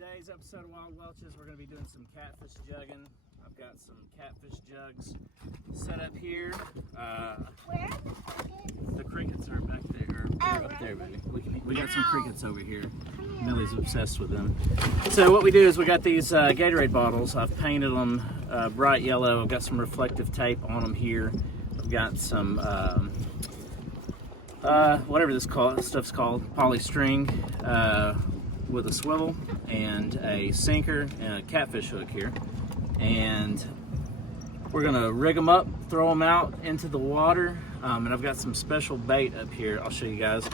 today's episode of Wild Welches, we're going to be doing some catfish jugging. I've got some catfish jugs set up here. Where are the crickets? The crickets are back there, up there, buddy. We got some crickets over here. Millie's obsessed with them. So what we do is we got these Gatorade bottles. I've painted them bright yellow. I've got some reflective tape on them here. I've got some whatever this stuff's called, polystring with a swivel and a sinker and a catfish hook here. And we're gonna rig them up, throw them out into the water. And I've got some special bait up here. I'll show you guys.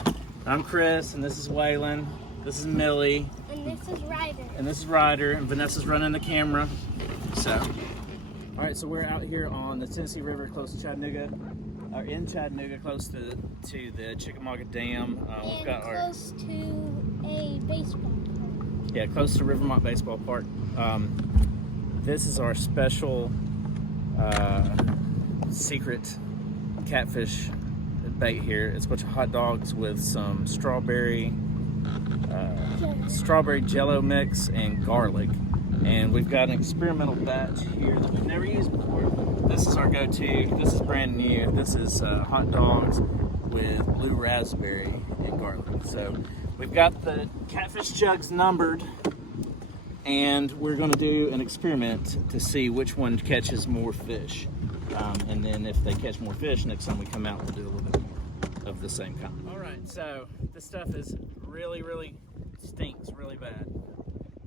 I'm Chris, and this is Waylon. This is Millie. And this is Ryder. And this is Ryder, and Vanessa's running the camera. So, all right, so we're out here on the Tennessee River, close to Chattanooga. In Chattanooga, close to the Chickamauga Dam. We've got close to a baseball park. Yeah, close to Rivermont Baseball Park. This is our special secret catfish bait here. It's a bunch of hot dogs with some strawberry jello mix and garlic. And we've got an experimental batch here that we've never used before. This is our go-to. This is brand new. This is hot dogs with blue raspberry and garlic. So we've got the catfish jugs numbered, and we're going to do an experiment to see which one catches more fish. And then if they catch more fish, next time we come out, we'll do a little bit more of the same kind. All right, so this stuff is really stinks really bad.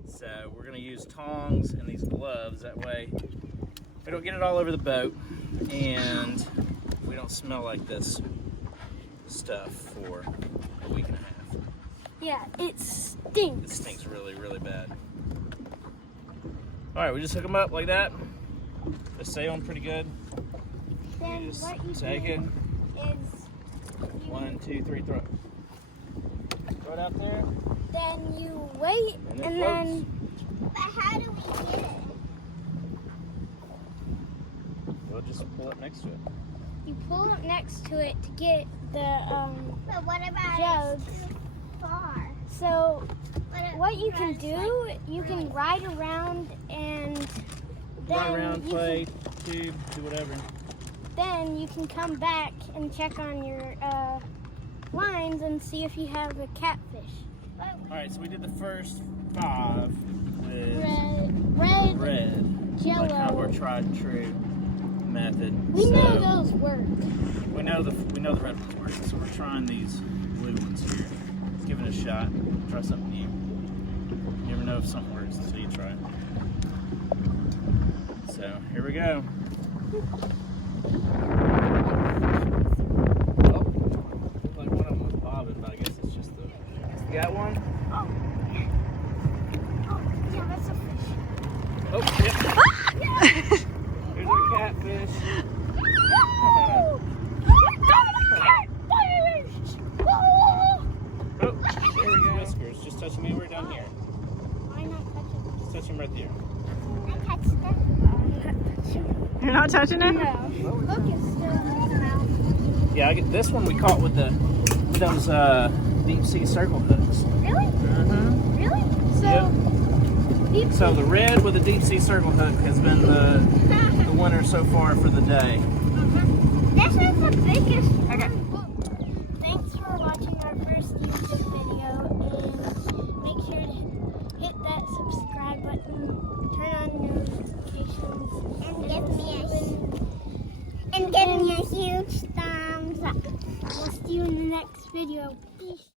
So we're going to use tongs and these gloves. That way we don't get it all over the boat and we don't smell like this stuff for a week and a half. Yeah, it stinks. It stinks really bad. All right, we just hook them up like that. They stay on pretty good. Then You just what you take it. is 1, 2, 3, throw it. Throw it out there. then you wait and then. But how do we get it? We'll just pull up next to it. You pull up next to it to get the But what about jugs. It's too far. So what you can do, you can ride around and then Ride around, play, tube, do whatever. Then you can come back and check on your lines and see if you have a catfish. All right, so we did the first 5 with red, jello. like kind of our tried and true method. We know those work. We know the red ones work, so we're trying these blue ones here. Let's give it a shot. Try something new. You never know if something works until you try it. So here we go. Oh, looks like one of them was bobbing, but I guess it's just the. You got one? Oh, yeah, that's a fish. Oh, yep. Here's our catfish. Oh, there we go. Whiskers, just touch him anywhere down here. Why not touch it? Just touch him right there. I touched it. You're not touching it? No. Look, it's still in his mouth. Yeah, this one we caught with those deep sea circle hooks. Really? Mm-hmm. Really? So, Yep. So the red with the deep sea circle hook has been the winner so far for the day. This is the biggest. Okay. Thanks for watching our first YouTube video, and make sure to hit that subscribe button, turn on notifications, and give me a huge thumbs up. We'll see you in the next video. Peace.